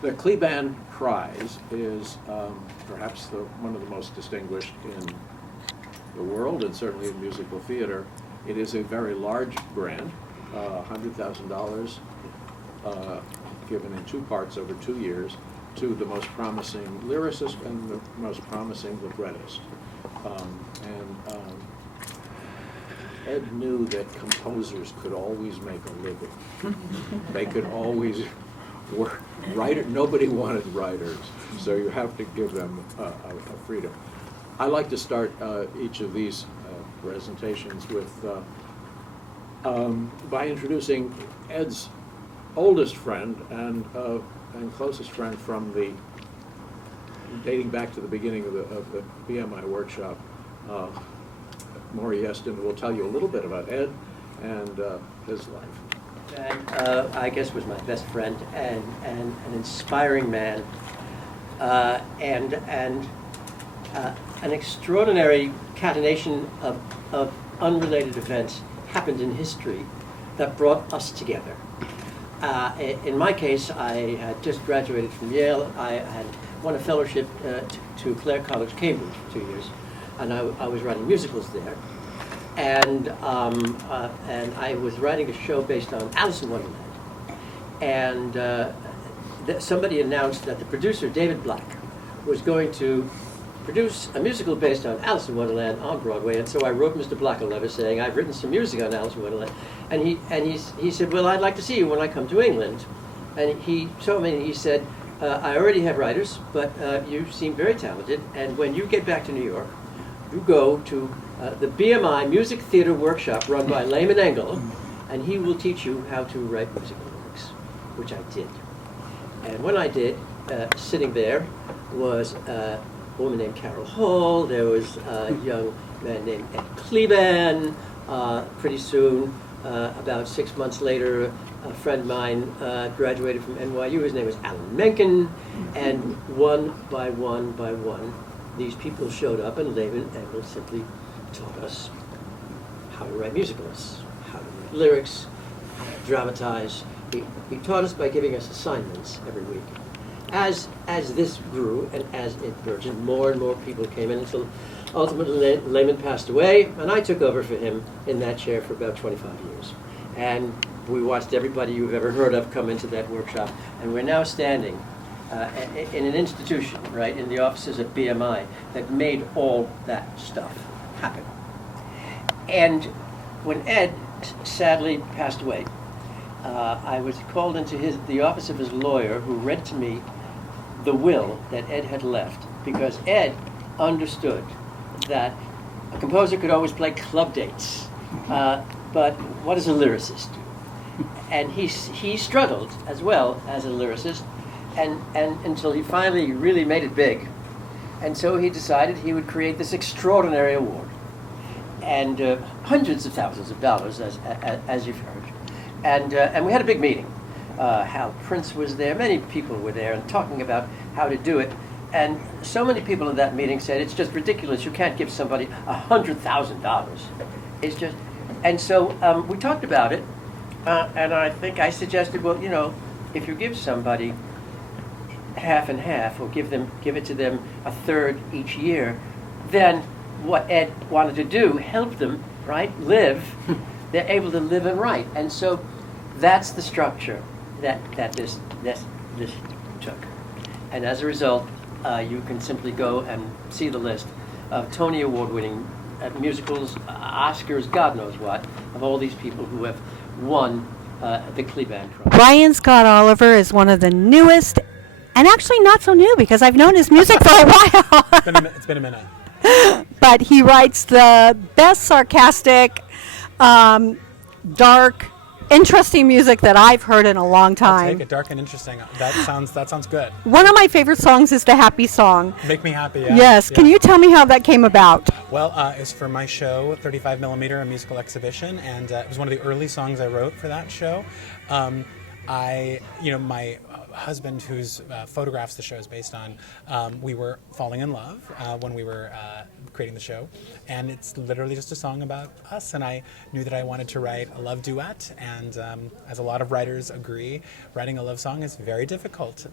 The Kleban Prize is perhaps one of the most distinguished in the world, and certainly in musical theater. It is a very large grant, $100,000, given in two parts over 2 years to the most promising lyricist and the most promising librettist. Ed knew that composers could always make a living. They could always work. Nobody wanted writers, so you have to give them a freedom. I like to start each of these presentations with by introducing Ed's oldest friend and closest friend from dating back to the beginning of the BMI workshop. Maury Yeston will tell you a little bit about Ed and his life. And I guess was my best friend and an inspiring man, and an extraordinary catenation of unrelated events happened in history that brought us together. In my case, I had just graduated from Yale. I had won a fellowship to Clare College, Cambridge, for 2 years, and I was writing musicals there. And I was writing a show based on Alice in Wonderland. And somebody announced that the producer, David Black, was going to produce a musical based on Alice in Wonderland on Broadway. And so I wrote Mr. Black a letter saying, I've written some music on Alice in Wonderland. And he said, well, I'd like to see you when I come to England. And he told me, he said, I already have writers, but you seem very talented. And when you get back to New York, you go to the BMI Music Theater Workshop run by Lehman Engel, and he will teach you how to write musical lyrics, which I did. And when I did, sitting there was a woman named Carol Hall. There was a young man named Ed Kleban. Pretty soon, about 6 months later, a friend of mine graduated from NYU. His name was Alan Menken. And one by one, these people showed up, and Lehman Engel simply taught us how to write musicals, how to write lyrics, how to dramatize. He taught us by giving us assignments every week. As this grew and as it burgeoned, more and more people came in until ultimately Lehman passed away, and I took over for him in that chair for about 25 years. And we watched everybody you've ever heard of come into that workshop, and we're now standing in an institution, right, in the offices of BMI that made all that stuff happen. And when Ed sadly passed away, I was called into the office of his lawyer, who read to me the will that Ed had left, because Ed understood that a composer could always play club dates, but what does a lyricist do? And he struggled as well as a lyricist, and until he finally really made it big. And so he decided he would create this extraordinary award, and hundreds of thousands of dollars, as you've heard. And we had a big meeting. Hal Prince was there, many people were there, and talking about how to do it. And so many people in that meeting said, it's just ridiculous, you can't give somebody $100,000. It's just, and so we talked about it, and I think I suggested, well, you know, if you give somebody half and half, or give it to them a third each year, then what Ed wanted to do, help them, right, live. They're able to live and write. And so that's the structure that this took. And as a result, you can simply go and see the list of Tony Award-winning musicals, Oscars, God knows what, of all these people who have won the Kleban Prize. Brian Scott Oliver is one of the newest, and actually not so new because I've known his music for a while. It's been a minute. But he writes the best sarcastic, dark, interesting music that I've heard in a long I'll time. take it, dark and interesting. That sounds good. One of my favorite songs is the Happy Song. Make Me Happy, yeah. Yes. Yeah. Can you tell me how that came about? Well, it's for my show, 35mm, a musical exhibition, and it was one of the early songs I wrote for that show. My husband, whose photographs the show is based on, we were falling in love when we were creating the show, and it's literally just a song about us. And I knew that I wanted to write a love duet, and as a lot of writers agree, writing a love song is very difficult.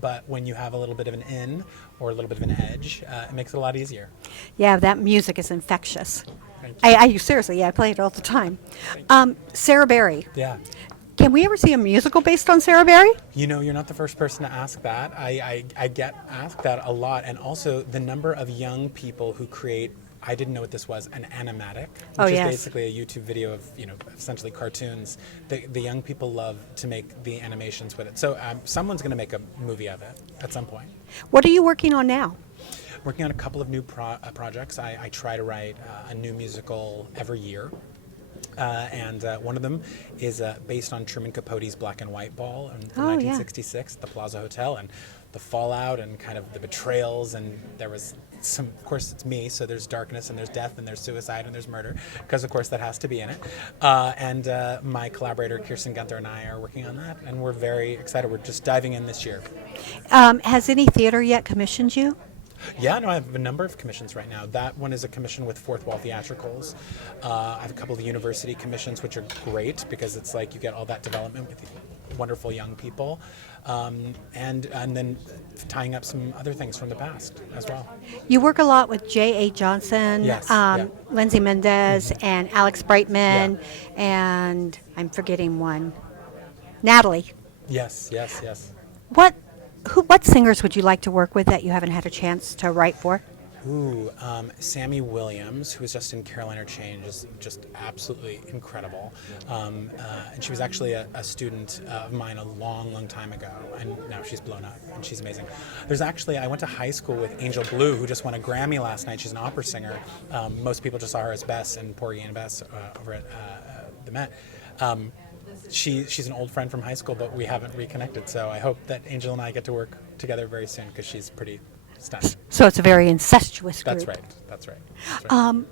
But when you have a little bit of an in or a little bit of an edge, it makes it a lot easier. Yeah, that music is infectious. Thank you. I seriously, yeah, I play it all the time. Sarah Berry. Yeah. Can we ever see a musical based on Sarah Berry? You know, you're not the first person to ask that. I get asked that a lot. And also the number of young people who create, I didn't know what this was, an animatic, which is basically a YouTube video of, essentially cartoons. The young people love to make the animations with it. So someone's going to make a movie of it at some point. What are you working on now? Working on a couple of new projects. I try to write a new musical every year. And one of them is based on Truman Capote's Black and White Ball in 1966 at the Plaza Hotel, and the fallout and kind of the betrayals. And there was some, of course, it's me, so there's darkness and there's death and there's suicide and there's murder, because of course that has to be in it. And my collaborator Kirsten Gunther and I are working on that, and we're very excited. We're just diving in this year. Has any theater yet commissioned you? Yeah, no, I have a number of commissions right now. That one is a commission with Fourth Wall Theatricals. I have a couple of university commissions, which are great because it's like you get all that development with wonderful young people, and then tying up some other things from the past as well. You work a lot with J.A. Johnson, Yes, Lindsay Mendez, and Alex Brightman, and I'm forgetting one, Natalie. Yes. What singers would you like to work with that you haven't had a chance to write for? Sammy Williams, who was just in Carolina Change, is just absolutely incredible. And she was actually a student of mine a long, long time ago, and now she's blown up, and she's amazing. I went to high school with Angel Blue, who just won a Grammy last night. She's an opera singer. Most people just saw her as Bess and Porgy and Bess over at the Met. She's an old friend from high school, but we haven't reconnected. So I hope that Angel and I get to work together very soon, because she's pretty stunning. So it's a very incestuous group. That's right.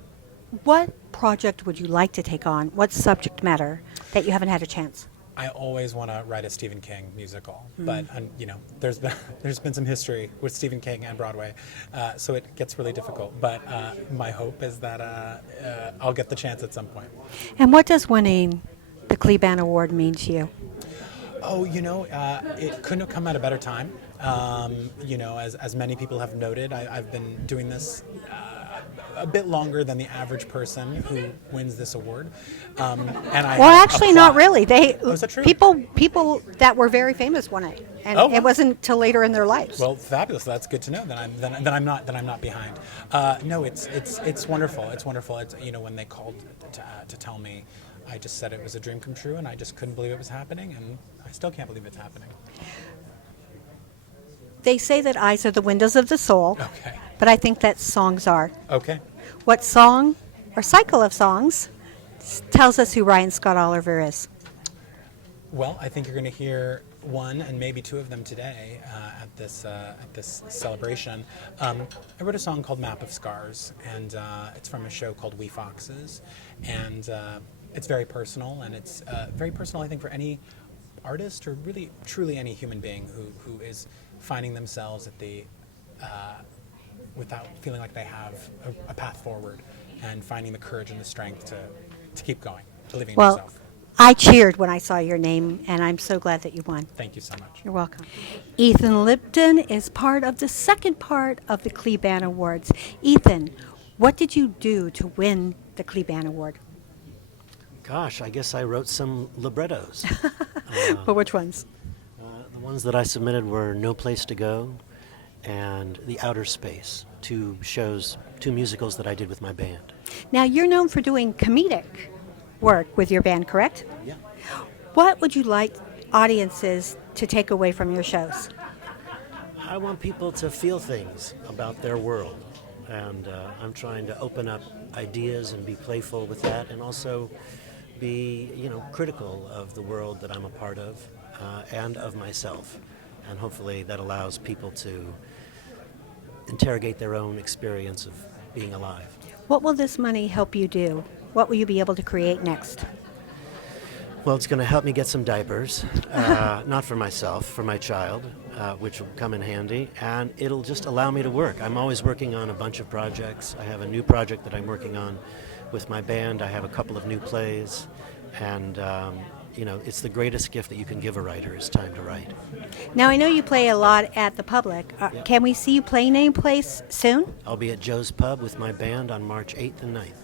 What project would you like to take on? What subject matter that you haven't had a chance? I always want to write a Stephen King musical, but there's been some history with Stephen King and Broadway, so it gets really difficult. But my hope is that I'll get the chance at some point. And what does winning the Kleban Award mean to you? Oh, it couldn't have come at a better time. As many people have noted, I've been doing this a bit longer than the average person who wins this award. Actually, not really. Is that true? People that were very famous won it, and it wasn't till later in their lives. Well, fabulous. That's good to know. Then I'm not behind. No, it's wonderful. It's wonderful. It's when they called to tell me, I just said it was a dream come true, and I just couldn't believe it was happening, and I still can't believe it's happening. They say that eyes are the windows of the soul, Okay. but I think that songs are. Okay. What song or cycle of songs tells us who Ryan Scott Oliver is? Well, I think you're going to hear one and maybe two of them today at this celebration. I wrote a song called Map of Scars, and it's from a show called We Foxes, and it's very personal, and it's very personal, I think, for any artist or really truly any human being who is finding themselves at the without feeling like they have a path forward, and finding the courage and the strength to keep going, believing in yourself. I cheered when I saw your name, and I'm so glad that you won. Thank you so much. You're welcome. Ethan Lipton is part of the second part of the Kleban Awards. Ethan, what did you do to win the Kleban Award? Gosh, I guess I wrote some librettos. But which ones? The ones that I submitted were No Place to Go and The Outer Space, two musicals that I did with my band. Now, you're known for doing comedic work with your band, correct? Yeah. What would you like audiences to take away from your shows? I want people to feel things about their world, and I'm trying to open up ideas and be playful with that, and also be, critical of the world that I'm a part of and of myself. And hopefully that allows people to interrogate their own experience of being alive. What will this money help you do? What will you be able to create next? Well, it's going to help me get some diapers, not for myself, for my child, which will come in handy, and it'll just allow me to work. I'm always working on a bunch of projects. I have a new project that I'm working on with my band. I have a couple of new plays, and it's the greatest gift that you can give a writer is time to write. Now, I know you play a lot at the Public. Yeah. Can we see you playing any place soon? I'll be at Joe's Pub with my band on March 8th and 9th.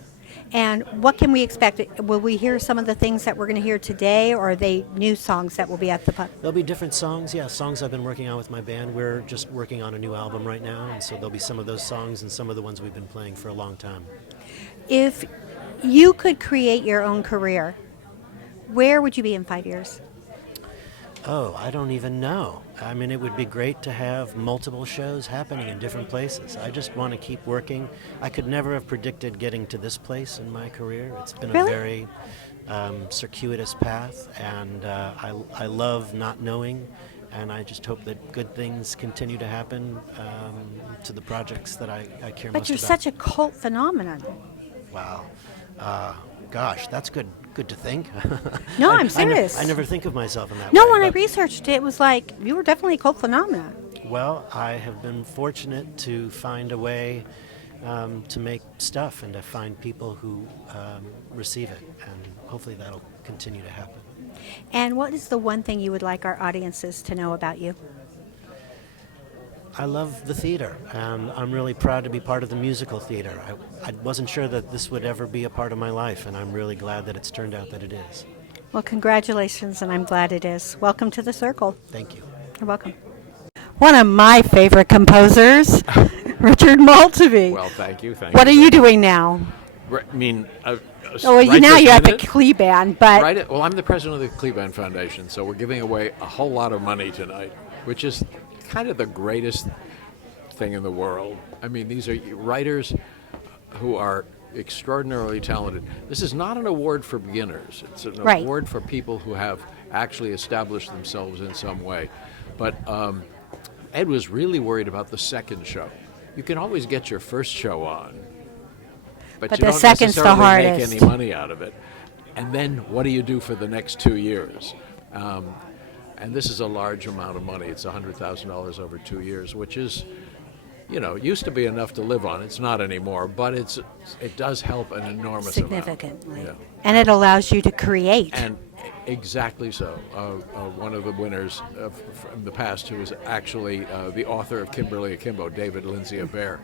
And what can we expect? Will we hear some of the things that we're going to hear today, or are they new songs that will be at the Pub? There'll be different songs, songs I've been working on with my band. We're just working on a new album right now, and so there'll be some of those songs and some of the ones we've been playing for a long time. If you could create your own career, where would you be in 5 years? Oh, I don't even know. I mean, it would be great to have multiple shows happening in different places. I just want to keep working. I could never have predicted getting to this place in my career. It's been Really? a very circuitous path, and I love not knowing, and I just hope that good things continue to happen to the projects that I care most about. But you're such a cult phenomenon. Wow. Gosh, that's good to think. No, I'm serious. I never think of myself in that way. No, when I but- researched it, it was like you were definitely a cult phenomenon. Well, I have been fortunate to find a way to make stuff and to find people who receive it, and hopefully that'll continue to happen. And what is the one thing you would like our audiences to know about you? I love the theater, and I'm really proud to be part of the musical theater. I wasn't sure that this would ever be a part of my life, and I'm really glad that it's turned out that it is. Well, congratulations, and I'm glad it is. Welcome to the circle. Thank you. You're welcome. One of my favorite composers, Richard Maltby. Well, thank you. What are you doing now? I mean, Oh, well, now you're at the Kleban, but Right. Well, I'm the president of the Kleban Foundation, so we're giving away a whole lot of money tonight, which is kind of the greatest thing in the world. I mean, these are writers who are extraordinarily talented. This is not an award for beginners. It's an Right. award for people who have actually established themselves in some way. But Ed was really worried about the second show. You can always get your first show on, but But you the don't second's the necessarily make hardest. any money out of it. And then what do you do for the next 2 years? And this is a large amount of money. It's $100,000 over 2 years, which is, used to be enough to live on. It's not anymore, but it does help an enormous significantly. amount. And it allows you to create. And exactly so. One of the winners from the past, who was actually the author of Kimberly Akimbo, David Lindsay Abaire,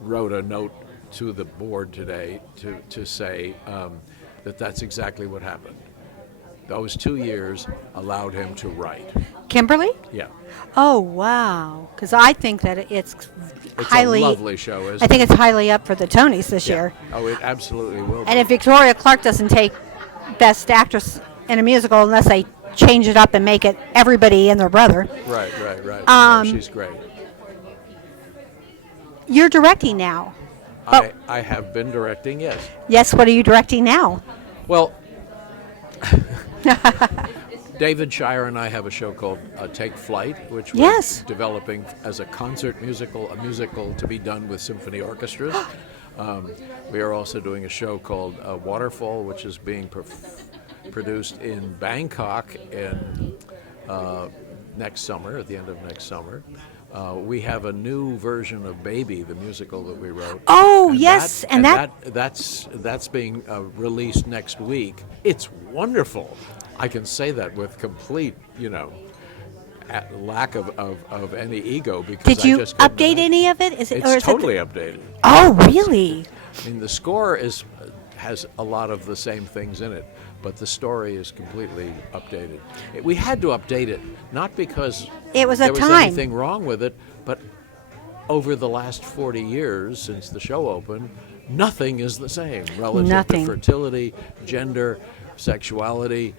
wrote a note to the board today to say that's exactly what happened. Those 2 years allowed him to write. Kimberly? Yeah. Oh, wow. Because I think that it's highly... a lovely show, isn't I think it? it's highly up for the Tonys this Yeah. year. Oh, it absolutely will be. And if Victoria Clark doesn't take Best Actress in a musical unless they change it up and make it everybody and their brother. Right. No, she's great. You're directing now. I have been directing, yes. Yes, what are you directing now? Well, David Shire and I have a show called Take Flight, which we're Yes. developing as a concert musical, a musical to be done with symphony orchestras. We are also doing a show called Waterfall, which is being produced in Bangkok in next summer, at the end of next summer. We have a new version of Baby, the musical that we wrote. Oh, And yes, that's being released next week. It's wonderful. I can say that with complete, lack of any ego, because Did you I just couldn't update imagine. any of it? Is it, It's or is totally it updated. Oh, really? I mean, the score has a lot of the same things in it, but the story is completely updated. We had to update it, not because It was a there was time. anything wrong with it, but over the last 40 years since the show opened, nothing is the same relative Nothing. to fertility, gender, sexuality,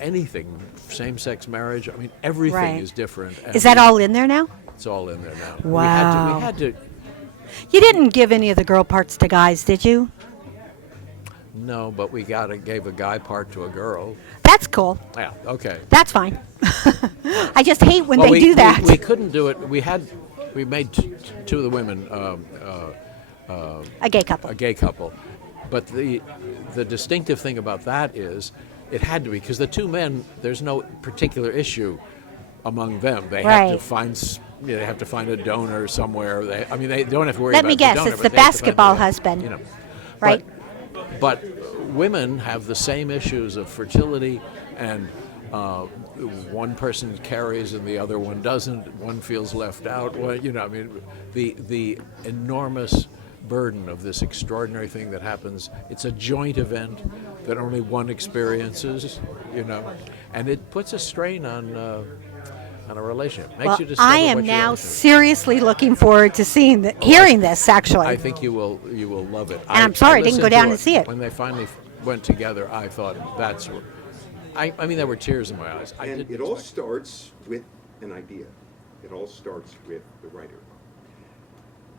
anything, same-sex marriage. I mean, everything Right. is different. and Is that all in there now? It's all in there now. Wow. We had to. You didn't give any of the girl parts to guys, did you? No, but we gave a guy part to a girl. That's cool. Yeah. Okay. That's fine. I just hate when Well, they do that. We couldn't do it. We made two of the women A gay couple. a gay couple, but the distinctive thing about that is it had to be, because the two men, there's no particular issue among them. They have to Right. find, they have to find a donor somewhere. They don't have to worry Let about me the guess, donor, it's but the they have to find basketball husband, You know, right? But women have the same issues of fertility, and one person carries and the other one doesn't. One feels left out. Well, the enormous burden of this extraordinary thing that happens. It's a joint event that only one experiences, and it puts a strain on a relationship. Makes Well, you discover I what am you're now into. seriously looking forward to hearing this, actually. I think you will love it. And I'm sorry I didn't go listened down to and see it. When they finally went together, I thought I mean, there were tears in my eyes. I And didn't it all expect- starts with an idea. It all starts with the writer.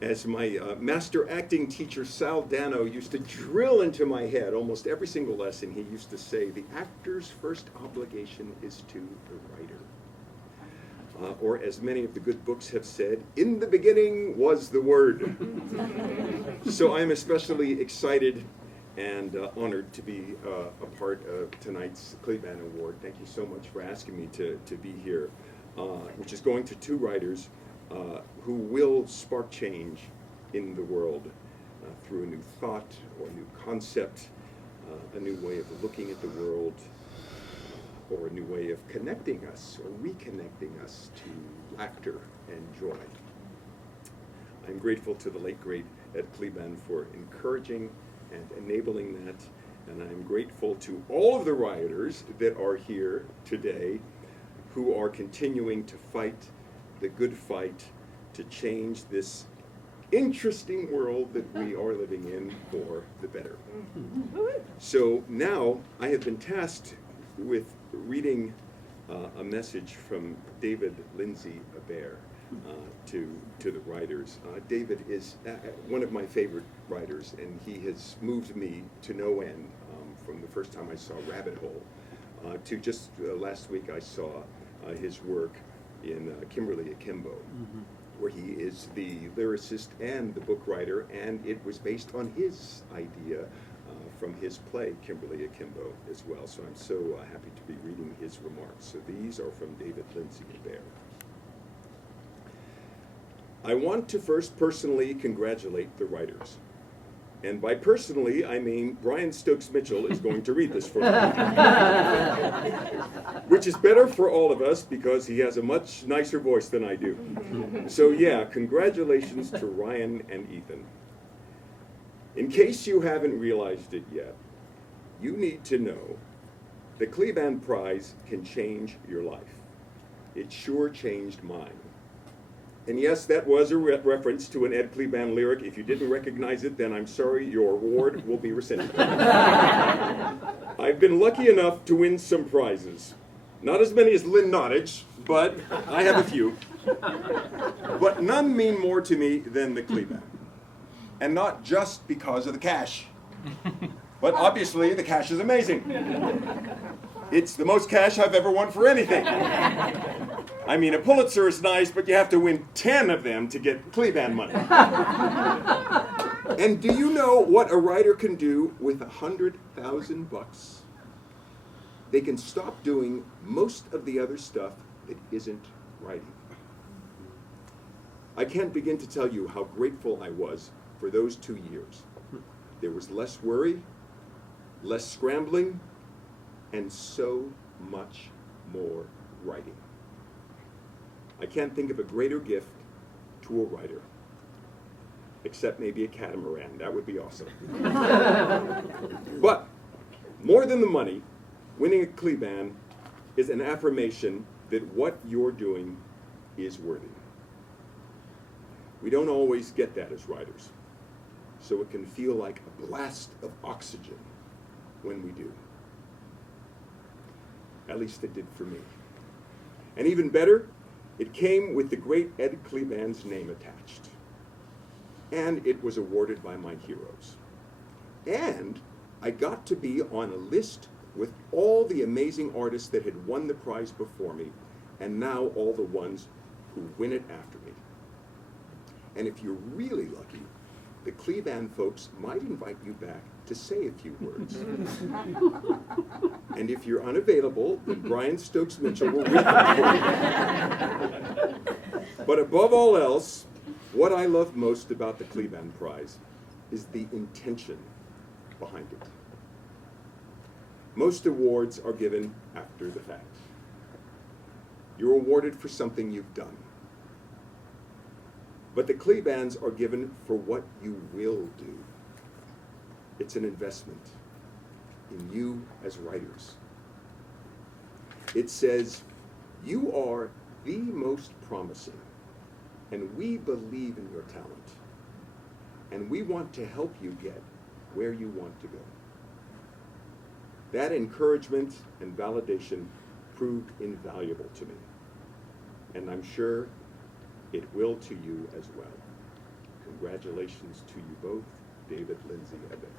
As my master acting teacher, Sal Dano, used to drill into my head almost every single lesson, he used to say, the actor's first obligation is to the writer. Or as many of the good books have said, in the beginning was the Word. So I'm especially excited and honored to be a part of tonight's Kleban Award. Thank you so much for asking me to be here, which is going to two writers who will spark change in the world through a new thought or a new concept, a new way of looking at the world, or a new way of connecting us or reconnecting us to laughter and joy. I'm grateful to the late, great Ed Kleban for encouraging and enabling that, and I'm grateful to all of the writers that are here today who are continuing to fight the good fight to change this interesting world that we are living in for the better. So now I have been tasked with reading a message from David Lindsay Bear to the writers. David is one of my favorite writers, and he has moved me to no end from the first time I saw Rabbit Hole to just last week I saw his work in Kimberly Akimbo, where he is the lyricist and the book writer, and it was based on his idea from his play, Kimberly Akimbo, as well. So I'm so happy to be reading his remarks. So these are from David Lindsay Bear. I want to first personally congratulate the writers. And by personally, I mean Brian Stokes Mitchell is going to read this for me. Which is better for all of us because he has a much nicer voice than I do. So yeah, congratulations to Ryan and Ethan. In case you haven't realized it yet, you need to know the Kleban Prize can change your life. It sure changed mine. And yes, that was a reference to an Ed Kleban lyric. If you didn't recognize it, then I'm sorry, your award will be rescinded. I've been lucky enough to win some prizes. Not as many as Lynn Nottage, but I have a few. But none mean more to me than the Kleban. And not just because of the cash. But obviously, the cash is amazing. It's the most cash I've ever won for anything. I mean, a Pulitzer is nice, but you have to win 10 of them to get Kleban money. And do you know what a writer can do with $100,000? They can stop doing most of the other stuff that isn't writing. I can't begin to tell you how grateful I was for those 2 years. There was less worry, less scrambling, and so much more writing. I can't think of a greater gift to a writer, except maybe a catamaran. That would be awesome. But more than the money, winning a Kleban is an affirmation that what you're doing is worthy. We don't always get that as writers, so it can feel like a blast of oxygen when we do. At least it did for me. And even better, it came with the great Ed Kleban's name attached. And it was awarded by my heroes. And I got to be on a list with all the amazing artists that had won the prize before me, and now all the ones who win it after me. And if you're really lucky, the Kleban folks might invite you back to say a few words. And if you're unavailable, then Brian Stokes Mitchell will read them for you. But above all else, what I love most about the Kleban Prize is the intention behind it. Most awards are given after the fact. You're awarded for something you've done. But the Klebans are given for what you will do. It's an investment in you as writers. It says, you are the most promising, and we believe in your talent, and we want to help you get where you want to go. That encouragement and validation proved invaluable to me, and I'm sure it will to you as well. Congratulations to you both, David, Lindsay, Eben.